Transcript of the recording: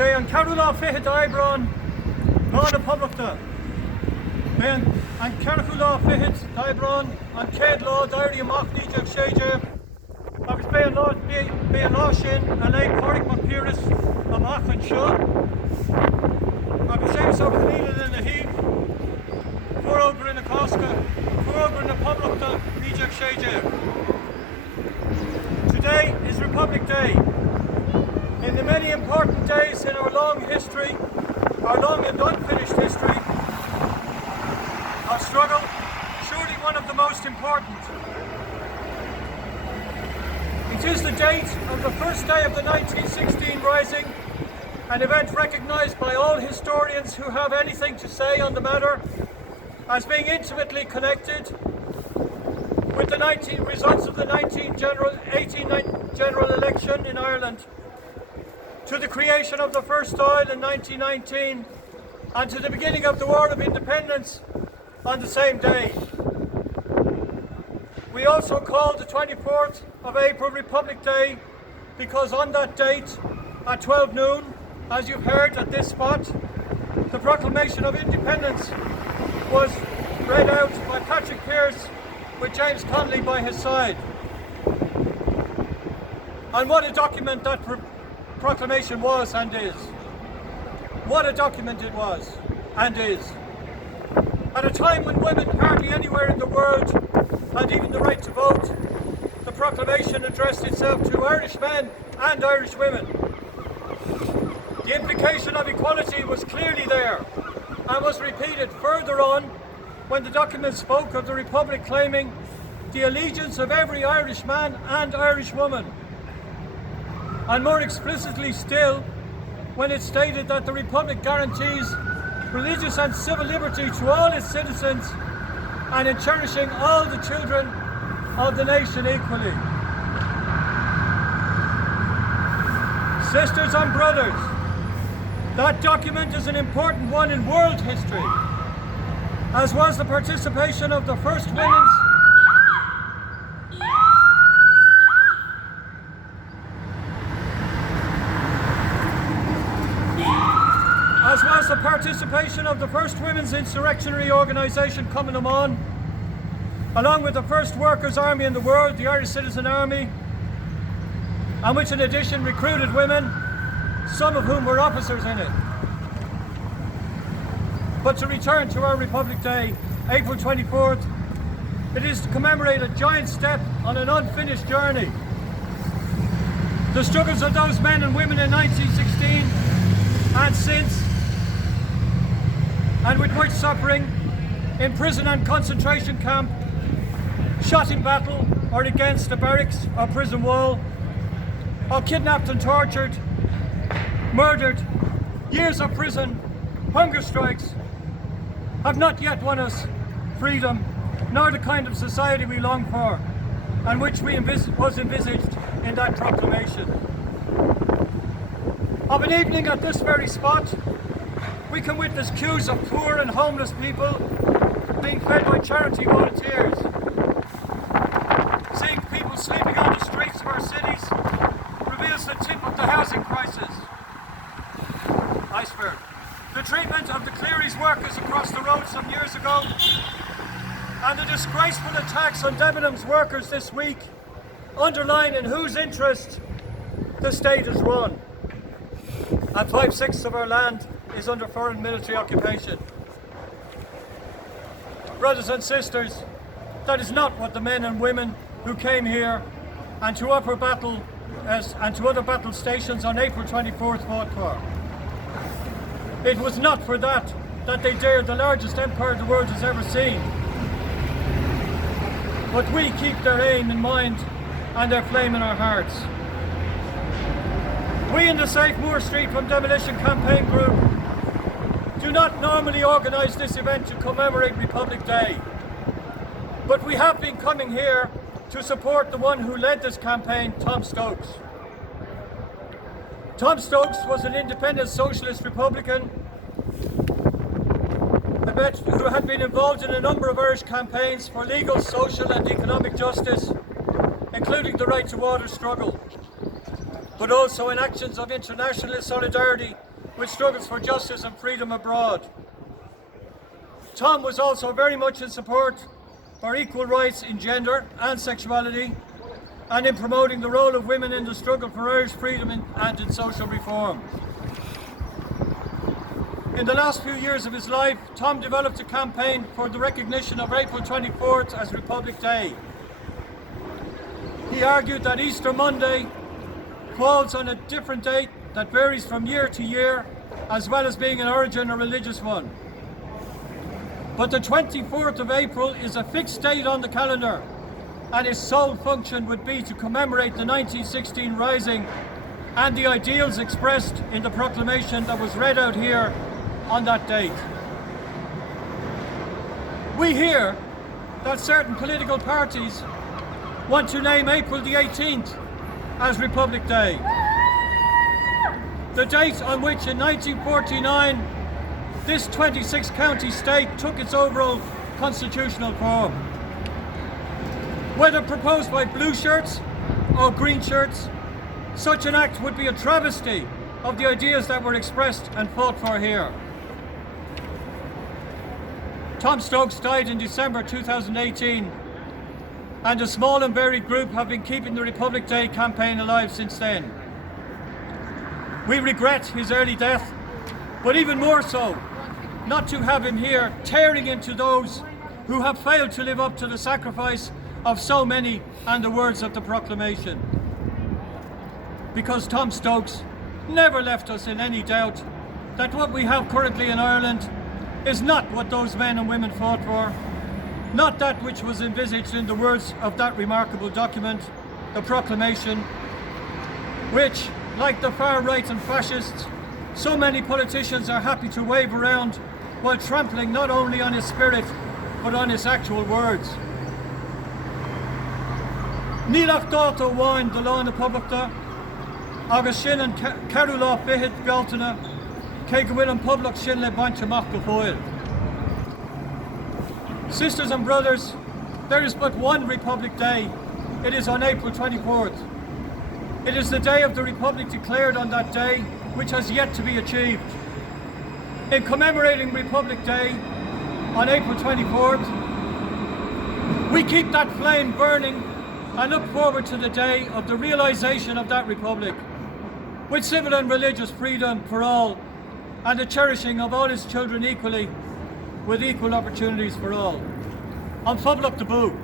sé an ceúlá fiche d'Aibreán ná na Publiachta. Bé an ceúlá fiche d'Aibreán an céad lá d'éirí amach níideach séide agus bé an lá sin a lé Pádraig Mac Piaras amach an seo agus sémas ó Chaníla in na Híomh fuór in na Cásca fuór in na Publiachta níideach séide. Today is Republic Day. In the many important days in our long history, our long and unfinished history of struggle, surely one of the most important. It is the date of the first day of the 1916 Rising, an event recognised by all historians who have anything to say on the matter as being intimately connected with the results of the 18 general election in Ireland, to the creation of the First Dáil in 1919, and to the beginning of the War of Independence on the same day. We also call the 24th of April Republic Day because on that date, at 12 noon, as you've heard at this spot, the Proclamation of Independence was read out by Patrick Pearse with James Connolly by his side. And what a document that proclamation was and is. What a document it was and is. At a time when women hardly anywhere in the world had even the right to vote, the proclamation addressed itself to Irish men and Irish women. The implication of equality was clearly there and was repeated further on when the document spoke of the Republic claiming the allegiance of every Irish man and Irish woman. And more explicitly still, when it stated that the Republic guarantees religious and civil liberty to all its citizens and in cherishing all the children of the nation equally. Sisters and brothers, that document is an important one in world history, as was the participation of the first women's insurrectionary organisation Cumann na mBan, along with the first workers' army in the world, the Irish Citizen Army, and which in addition recruited women, some of whom were officers in it. But to return to our Republic Day, April 24th, it is to commemorate a giant step on an unfinished journey. The struggles of those men and women in 1916 and since, and with much suffering, in prison and concentration camp, shot in battle or against a barracks or prison wall, or kidnapped and tortured, murdered, years of prison, hunger strikes, have not yet won us freedom, nor the kind of society we long for, and which was envisaged in that proclamation. Of an evening at this very spot, we can witness queues of poor and homeless people being fed by charity volunteers. Seeing people sleeping on the streets of our cities reveals the tip of the housing crisis. Iceberg. The treatment of the Cleary's workers across the road some years ago, and the disgraceful attacks on Debenhams workers this week underline in whose interest the state is run. And 5/6 of our land is under foreign military occupation. Brothers and sisters, that is not what the men and women who came here and to other battle stations on April 24th fought for. It was not for that they dared the largest empire the world has ever seen. But we keep their aim in mind and their flame in our hearts. We in the Safe Moor Street from Demolition Campaign Group do not normally organise this event to commemorate Republic Day, but we have been coming here to support the one who led this campaign, Tom Stokes. Tom Stokes was an independent socialist Republican who had been involved in a number of Irish campaigns for legal, social and economic justice, including the right to water struggle. but also in actions of internationalist solidarity with struggles for justice and freedom abroad. Tom was also very much in support for equal rights in gender and sexuality, and in promoting the role of women in the struggle for Irish freedom and in social reform. In the last few years of his life, Tom developed a campaign for the recognition of April 24th as Republic Day. He argued that Easter Monday falls on a different date that varies from year to year, as well as being an origin a religious one. But the 24th of April is a fixed date on the calendar, and its sole function would be to commemorate the 1916 Rising and the ideals expressed in the proclamation that was read out here on that date. We hear that certain political parties want to name April the 18th as Republic Day, the date on which in 1949 this 26-county state took its overall constitutional form. Whether proposed by blue shirts or green shirts, such an act would be a travesty of the ideas that were expressed and fought for here. Tom Stokes died in December 2018, and a small and varied group have been keeping the Republic Day campaign alive since then. We regret his early death, but even more so, not to have him here tearing into those who have failed to live up to the sacrifice of so many and the words of the proclamation. Because Tom Stokes never left us in any doubt that what we have currently in Ireland is not what those men and women fought for, not that which was envisaged in the words of that remarkable document, the proclamation, which, like the far right and fascists, so many politicians are happy to wave around while trampling not only on his spirit but on his actual words. Nílach dáta bháin do lána pobachta, agus sin an ceadú lá fichead bealtaine, cé go bhfuil an poblach sin le baint amach go fóill. Sisters and brothers, there is but one Republic Day. It is on April 24th. It is the day of the Republic declared on that day, which has yet to be achieved. In commemorating Republic Day on April 24th, we keep that flame burning and look forward to the day of the realisation of that Republic, with civil and religious freedom for all, and the cherishing of all its children equally, with equal opportunities for all. On Phoblacht the Boo.